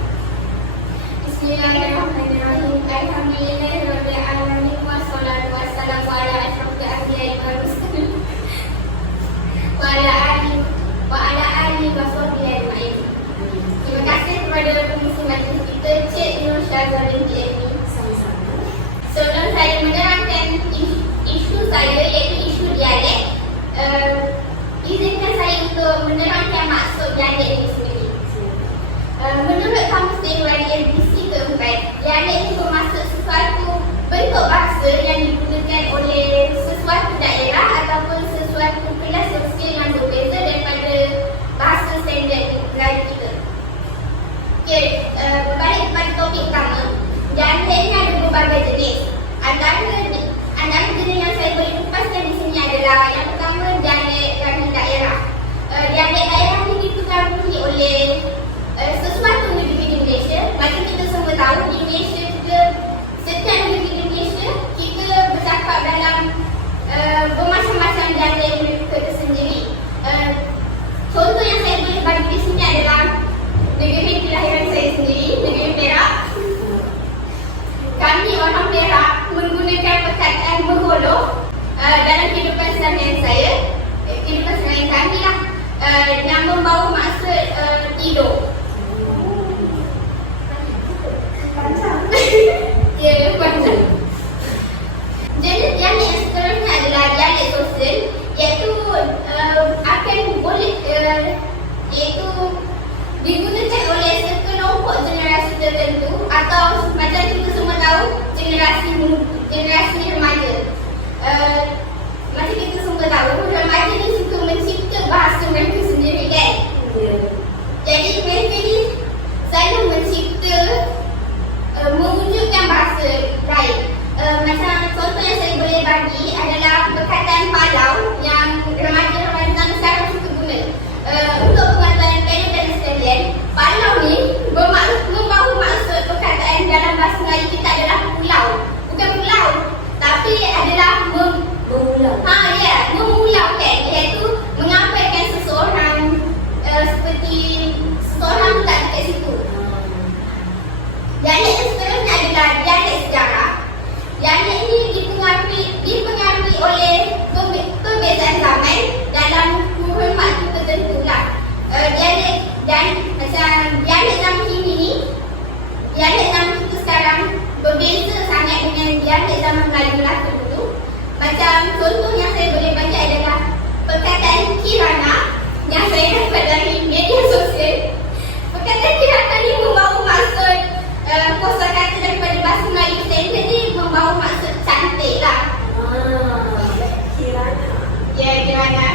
Bismillahirrahmanirrahim. Alhamdulillahirabbil alamin wassalatu wassalamu ala asyrafil anbiya'i wal mursalin wa ala alihi wa sahbihi ajma'in. Terima kasih kepada pengisi majlis kita, Cik Nur Syazalin PhD. Sama-sama. Sebelum saya menerangkan isu saya, iaitu isu dialek, izinkan saya untuk menerangkan maksud dialek ini sendiri. Menurut Kamus Dewan LBC keempat, dialek ini bermaksud sesuatu bentuk bahasa yang digunakan oleh sesuatu daerah ataupun sesuatu kelas sosial yang berbeza daripada bahasa standard dialek mereka tersendiri. Contoh yang saya boleh bagi di sini adalah negeri kelahiran saya sendiri, negeri Perak. Kami orang Perak menggunakan perkataan bergolong dalam kehidupan seharian saya, kehidupan seharian kami lah, yang membawa maksud tidur. Panjang. Ya, panjang. Jenis dialek yang seterusnya adalah dialek sosial, iaitu akan boleh iaitu digunakan oleh sekelompok generasi tertentu atau macam kita semua tahu generasi remaja. Macam kita semua tahu remaja ni suka mencipta bahasa mereka sendiri kan. Jadi mereka ni selalu mencipta mewujudkan bahasa lain. Macam contoh yang saya boleh bagi adalah perkataan palau yang remaja-remaja zaman sekarang suka guna. Untuk pengetahuan kalian dan sekalian, palau ni membawa maksud perkataan dalam bahasa Melayu kita adalah pulau. Bukan pulau, tapi adalah memulaukan, iaitu mengampaikan seseorang seperti seseorang tu tak dekat situ. Dialek yang seterusnya adalah dialek sejarah. Dialek ini dipengaruhi oleh perbezaan zaman dalam kurun waktu tertentu lah. Dialek dan macam dialek zaman kini ni, dialek zaman kita sekarang berbeza sangat dengan dialek zaman Melayu Melaka dulu. Macam contoh yang saya boleh bagi adalah perkataan kirana yang saya dapat dari media sosial. Perkataan kirana ni membawa maksud kosakata daripada bahasa Melayu standard ni membawa maksud cantik lah. Kirana. Ya, kirana.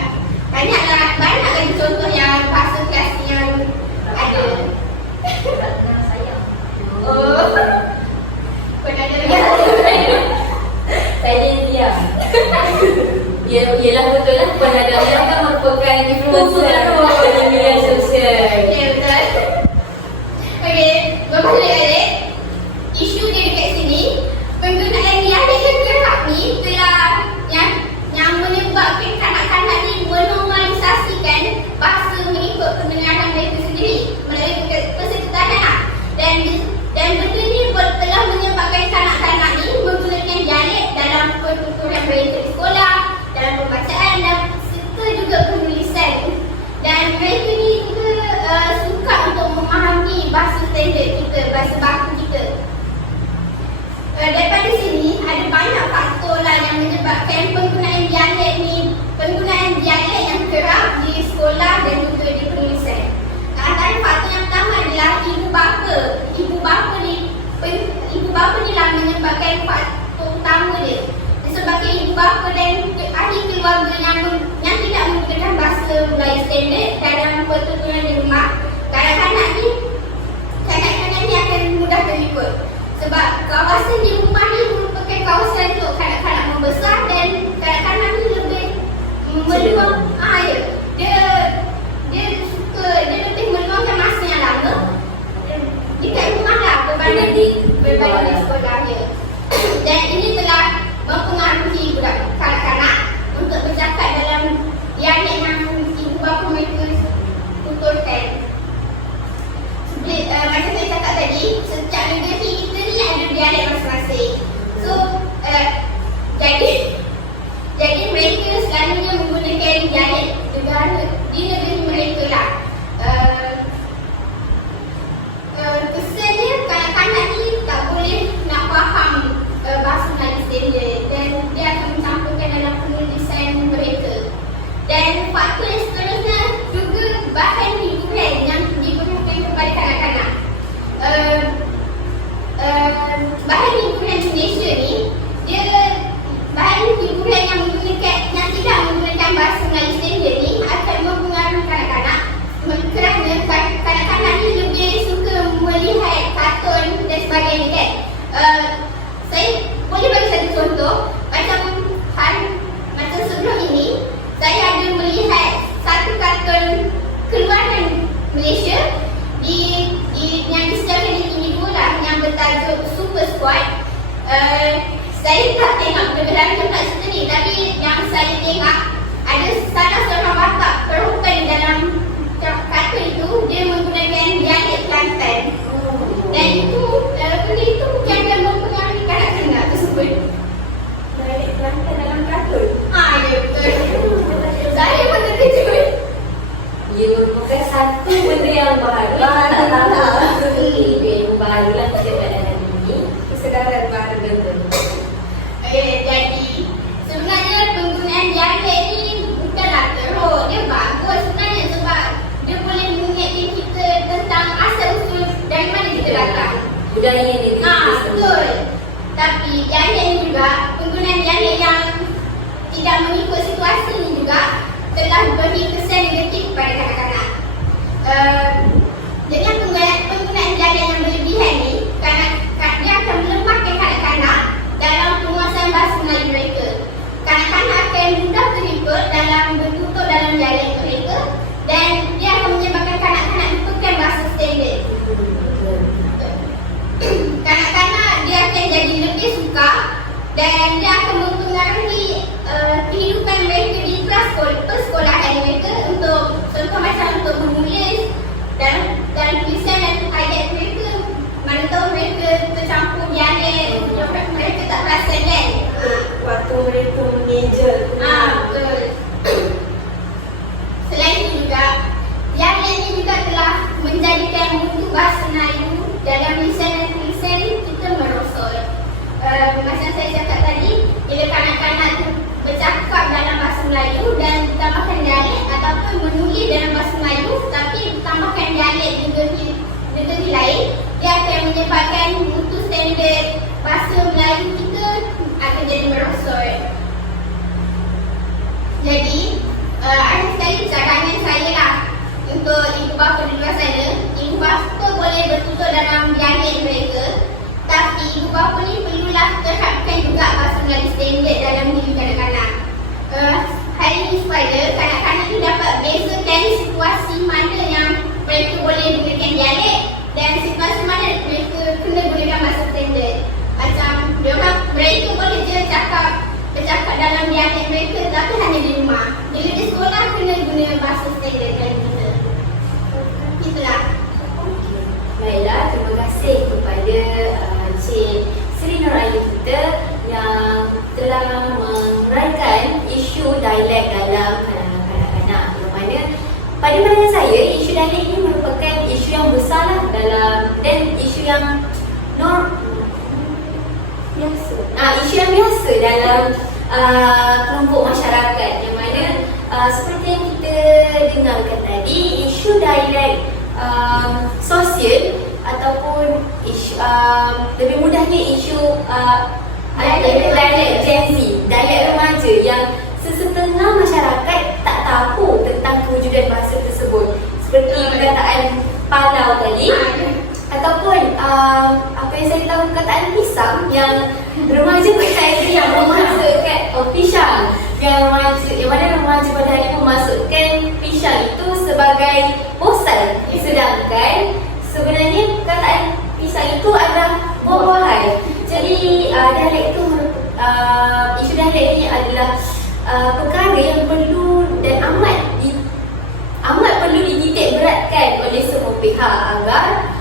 Banyak lagi contoh yang bahasa klasik yang ada. Oh. Pernah ada lagi? Saya diam. Yelah betul lah, penadaran kan merupakan influencer di media sosial. Ya, betul. Okey, berbalik balik. Isu dia dekat sini, penggunaan dialek yang kerap ni telah yang menyebabkan kanak-kanak ni menormalisasikan bahasa mengikut pendengaran mereka sendiri melalui persertaan lah. Dan benda ni telah menyebabkan kanak-kanak ni menggunakan dialek dalam pertuturan mereka di sekolah, dalam pembacaan dan serta juga penulisan. Dan mereka ni juga suka untuk memahami bahasa standard kita, bahasa baku kita. Daripada sini ada banyak faktor lah yang menyebabkan penggunaan dialek yang kerap di sekolah dan juga di penulisan. Antara faktor yang pertama adalah ibu bapa. Ibu bapa ni lah menyebabkan faktor utama dia. Disebabkan ibu bapa dan ahli keluarga yang tidak menggunakan bahasa Melayu standard dalam pertuturan di rumah, kanak-kanak ni akan mudah terlibat. Sebab kawasan di rumah ni merupakan kawasan untuk kanak-kanak membesar dan kanak-kanak ni lebih meluang. Dia lebih meluangkan masa yang lama dekat rumah lah berbanding di sekolah dia. Dan ini telah mempengaruhi budak kanak-kanak untuk bercakap dalam dialek yang ibu bapa mereka tuturkan. Macam saya cakap tadi, setiap negeri kita ni ada dialek masing-masing. So, jadi mereka selalunya menggunakan dialek negara di negeri mereka lah. Kesannya kanak-kanak ni tak boleh nak faham bahasa Melayu standard dan dia akan mencampurkan dalam penulisan mereka. Dan faktor yang seterusnya juga bahan hiburan yang digunakan kepada kanak-kanak. Bahan hiburan di Malaysia ni, dia bahan hiburan yang tidak menggunakan bahasa Melayu standard ni akan mempengaruhi kanak-kanak kerana kanak-kanak ni lebih suka melihat kartun dan sebagainya kan. Saya boleh bagi satu contoh. Macam sebelum ini, saya ada melihat satu kartun keluaran Malaysia yang disediakan di TV2 lah, yang bertajuk Super Squad. Saya tak tengok benar-benar cerita ni, tapi yang saya tengok ada salah seorang watak perhubungan dalam kata itu, dia menggunakan dialek Kelantan. Dan itu, benda itu bukan akan mempengaruhi kanak-kanak tersebut. Dialek Kelantan dalam kartun. Ya betul. Saya pun terkejut. Ia merupakan satu benda yang baru. Tak tahu. Ilmu baru lah kita pada hari ini. Kesedaran baru betul. Jadi sebenarnya penggunaan dialek ni bukanlah teruk, dia bagus sebenarnya sebab dia boleh mengingatkan kita tentang asal usul dari mana kita datang. Budaya ni. Betul. Tapi dialek ni juga, penggunaan dialek yang tidak mengikut situasi ni juga telah beri kesan negatif kepada kanak-kanak. Dengan penggunaan dialek yang berlebihan ni, dia akan melemahkan kanak-kanak dalam penguasaan bahasa Melayu mereka. Kanak-kanak akan mudah terlibat dalam bertutur dalam dialek mereka dan dia akan menyebabkan kanak-kanak lupakan bahasa standard. Kanak-kanak dia akan jadi lebih suka dan dia akan mempengaruhi kehidupan mereka di kelas persekolahan mereka untuk contoh macam untuk menulis dan tulisan dan ayat mereka. Mana tahu mereka tercampur dialek, mereka tak perasan kan? Waktu mereka mengeja. Betul. Selain itu juga, dialek ini juga telah menjadikan mutu bahasa Melayu dalam lisan dan tulisan kita merosot. Macam saya cakap tadi, bila kanak-kanak tu bercakap dalam bahasa Melayu dan ditambahkan dialek ataupun menulis dalam bahasa Melayu tapi ditambahkan dialek negeri lain, dia akan menyebabkan mutu standard bahasa Melayu kita akan jadi merosot. Jadi, ada sekali cadangan saya lah untuk ibu bapa di luar sana. Ibu bapa boleh bertutur dalam dialek mereka, tapi ibu bapa ni perlulah terapkan juga bahasa Melayu standard dalam diri kanak-kanak. Hal ini supaya kanak-kanak ni dapat bezakan situasi mana yang mereka boleh gunakan dialek dan situasi mana mereka kena gunakan bahasa standard. Macam mereka boleh je bercakap dalam dialek mereka tapi hanya di rumah. Bila di sekolah kena guna bahasa standard dan kita. Itulah. Baiklah, terima kasih kepada Cik Sri Nuraini kita yang telah menguraikan isu dialek dalam kanak-kanak. Yang mana pada pandangan saya, isu dialek ini merupakan isu yang besar dalam dan isu yang isu yang biasa dalam kelompok masyarakat. Yang mana seperti yang kita dengarkan tadi, isu dialek sosial ataupun isu lebih mudahnya isu dialek Gen Z, dialek remaja yang sesetengah masyarakat tak tahu tentang kewujudan bahasa tersebut. Seperti perkataan palau tadi ataupun apa yang saya tahu perkataan pisang yang remaja pada hari ini yang memasukkan pisang yang mana remaja pada hari ini memasukkan pisang itu sebagai bosan, sedangkan sebenarnya perkataan pisang itu adalah buah-buahan. Jadi dialek itu isu dialek ini adalah perkara yang perlu dan amat perlu dititik beratkan oleh semua pihak agar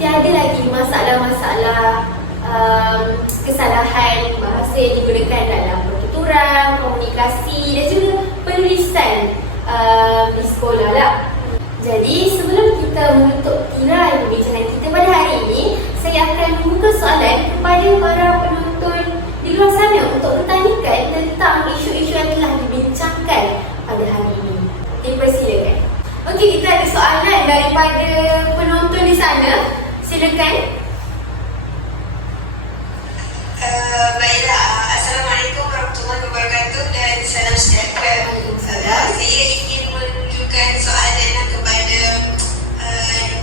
tiada lagi masalah-masalah kesalahan bahasa yang digunakan dalam pertuturan, komunikasi dan juga penulisan di sekolah lah. Jadi sebelum kita menutup tirai perbincangan kita pada hari ini, saya akan membuka soalan kepada para penonton di luar sana untuk bertanyakan tentang isu-isu yang telah dibincangkan pada hari ini. Dipersilakan. Okey, kita ada soalan daripada penonton di sana. Silakan. Baiklah, Assalamualaikum warahmatullahi wabarakatuh dan salam sejahtera. Saya ingin menunjukkan soalan kepada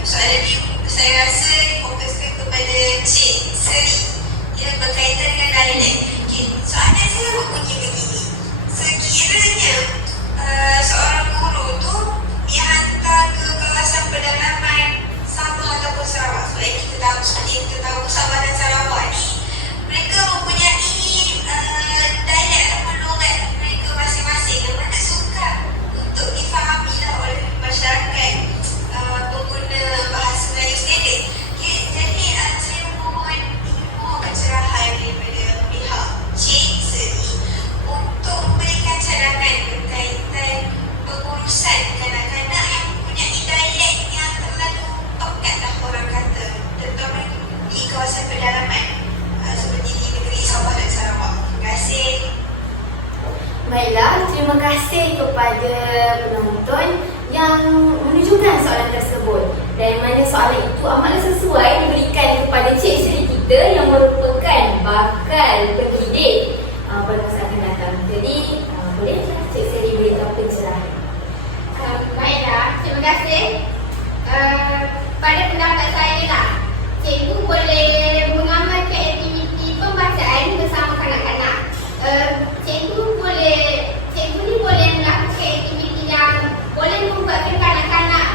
soalan ini saya rasa fokuskan kepada Cik Sri. Ia berkaitan dengan dialek. Okay, soalan saya bunyi begini. Sekiranya seorang guru tu dihantar ke kawasan pedalaman Sabah ataupun Sarawak. Sebab kita tahu Sabah dan Sarawak ni mereka mempunyai dialek ataupun logat mereka masing-masing. soalan tersebut dan mana soalan itu amatlah sesuai diberikan kepada cik seri kita yang merupakan bakal pendidik pada masa akan datang. Jadi bolehlah cik seri berikan pencerahan. Baiklah, terima kasih. Pada pendapat saya lah, cikgu boleh mengamalkan aktiviti pembacaan bersama kanak-kanak. Cikgu ni boleh melakukan aktiviti yang boleh membuatkan kanak-kanak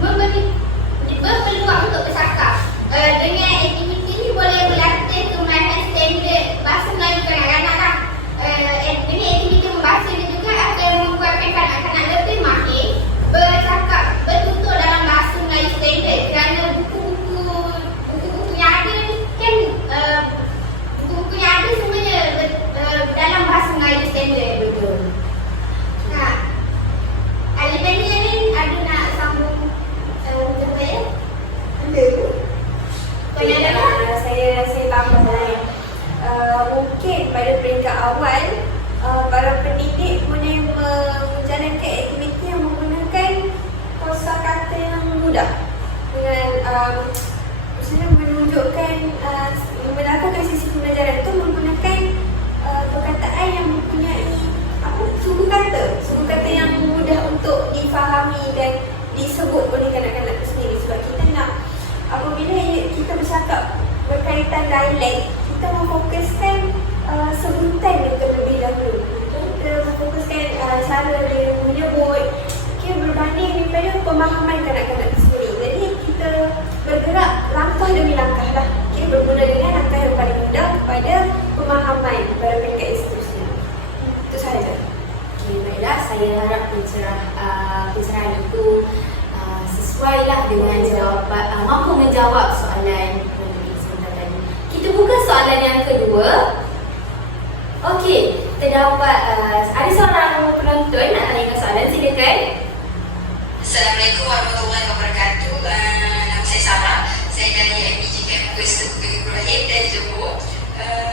memberi berpeluang untuk bercakap. Dengan aktiviti ni boleh berlatih kemahiran standard bahasa Melayu kanak-kanak lah. Dengan aktiviti membaca ni juga akan membuatkan kanak-kanak lebih mahir bercakap bertutur dalam bahasa Melayu standard, kerana buku-buku yang ada ni kan buku-buku yang ada semuanya dalam bahasa Melayu standard. Betul. Alibania ni ada nak sambung macam saya? Ada. Saya tambah saya. Mungkin pada peringkat awal para pendidik boleh menjalankan aktiviti yang menggunakan kosakata yang mudah dengan maksudnya menunjukkan melakukan sisi pembelajaran itu menggunakan perkataan yang mempunyai suku kata yang mudah untuk difahami dan disebut oleh kanak-kanak itu sendiri. Sebab kita nak apabila kita bercakap berkaitan dialek, kita memfokuskan sebutan yang terlebih dahulu. Kita memfokuskan cara dia menyebut berbanding daripada pemahaman kanak-kanak itu sendiri. Jadi kita bergerak langkah demi langkah lah. Bermula dengan langkah yang paling mudah kepada pemahaman pada peringkat institusi. Itu sahaja. Okay, baiklah, saya harap pencerahan itu sesuailah dengan jawapan, mampu menjawab soalan pendidik sebentar tadi. Kita buka soalan yang kedua. Okey, terdapat ada seorang penonton nak tanyakan soalan, silakan. Assalamualaikum warahmatullahi wabarakatuh. Nama saya Sarah. Saya dari MPJKM Universiti Ibrahim dari Johor.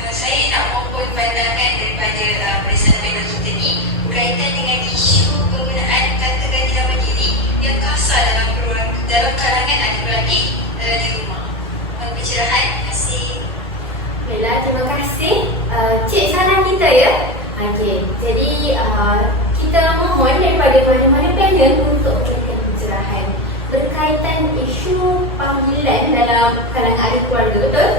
Saya nak mohon pandangan daripada Presiden panel kita ni berkaitan dengan isu penggunaan kata ganti nama diri yang kasar dalam kalangan adik-beradik di rumah. Pencerahan. Terima kasih. Baiklah, terima kasih. Cik saran kita ya. Okey, jadi kita mohon daripada mana-mana panel untuk memberikan pencerahan berkaitan isu panggilan dalam kalangan ahli keluarga, betul?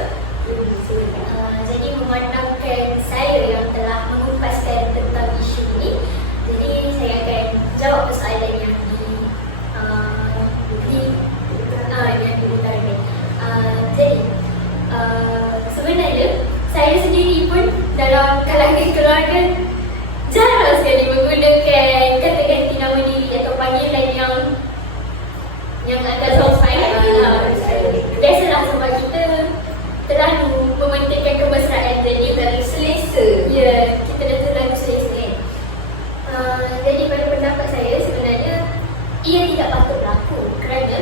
Jadi memandangkan saya yang telah mengumpaskan tentang isu ini, jadi saya akan jawab persoalan yang diutarakan. Jadi sebenarnya saya sendiri pun dalam kalangan keluarga jarang sekali menggunakan kata ganti nama diri atau panggilan yang agak sopan. Biasalah sebab kita terlalu mementingkan kemesraan, jadi terlalu selesa. Ya, kita dah terlalu selesa kan. Jadi pada pendapat saya sebenarnya ia tidak patut berlaku kerana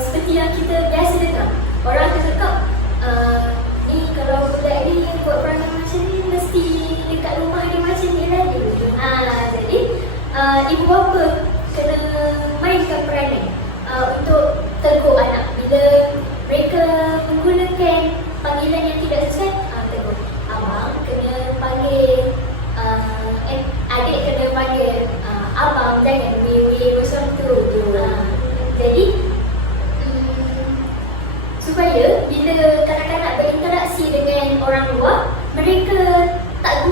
seperti yang kita biasa dengar, orang akan cakap ni kalau budak ni buat perangai macam ni mesti dekat rumah dia macam ni lagi. Jadi ibu bapa kena mainkan peranan untuk tegur anak bila mereka menggunakan panggilan yang tidak sesuai. Tegur abang kena panggil adik kena panggil abang, jangan weh macam tu. Jadi supaya bila kanak-kanak berinteraksi dengan orang luar, mereka tak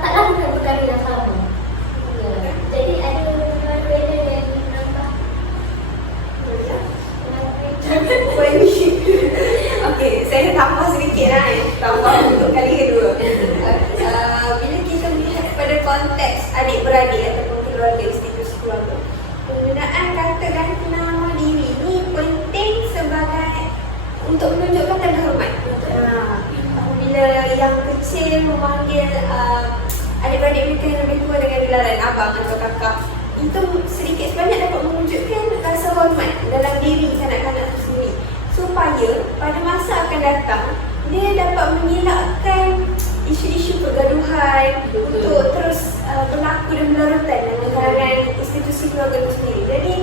lakukan perkara yang sama. Jadi ada benda yang nampak. Okey, saya tambah sedikit lah tambah untuk kali kedua. Bila kita melihat pada konteks adik-beradik ataupun keluarga, institusi keluarga, penggunaan kata ganti nama diri ni penting sebagai untuk menunjukkan tanda hormat. Bila yang kecil memanggil adik-beradik mereka yang lebih tua dengan gelaran abang atau kakak, itu sedikit sebanyak dapat mewujudkan rasa hormat dalam diri kanak-kanak itu sendiri, supaya pada masa akan datang dia dapat mengelakkan isu-isu pergaduhan untuk terus berlaku dan berlarutan dalam kalangan institusi keluarga itu sendiri. Jadi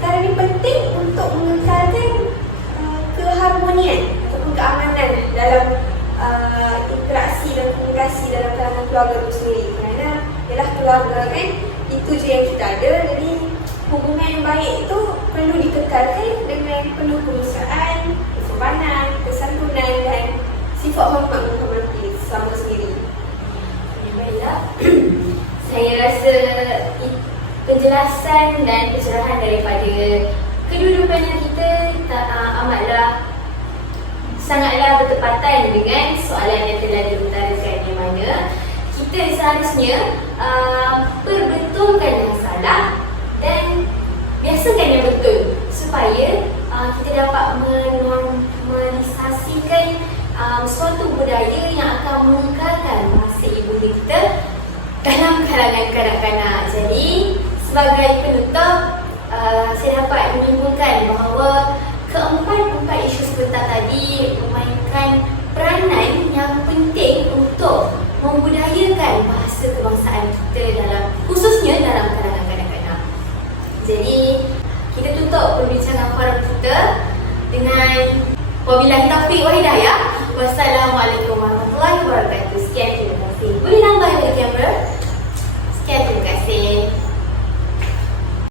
perkara ini penting untuk mengekalkan keharmonian ataupun keamanan dalam interaksi dan komunikasi dalam kalangan keluarga itu sendiri. Kerana ialah keluarga kan, itu je yang kita ada. Jadi hubungan yang baik itu perlu dikekalkan dengan penuh kemesraan, kesopanan, kesantunan dan sifat hormat menghormati sesama sendiri. Baiklah. Saya rasa penjelasan dan pencerahan daripada kedua-dua panel kita amatlah sangatlah bertepatan dengan soalan yang telah diutarakan, di mana kita seharusnya perbetulkan yang salah dan biasakan yang betul supaya kita dapat menormalisasikan suatu budaya yang akan mengekalkan bahasa ibunda kita dalam kalangan kanak-kanak. Jadi sebagai penutup, saya dapat menyimpulkan bahawa keempat isu sebentar tadi memainkan peranan yang penting untuk membudayakan bahasa kebangsaan kita khususnya dalam kalangan kanak-kanak. Jadi kita tutup perbincangan forum kita dengan wabillahi taufiq wa hidayah. Wassalamualaikum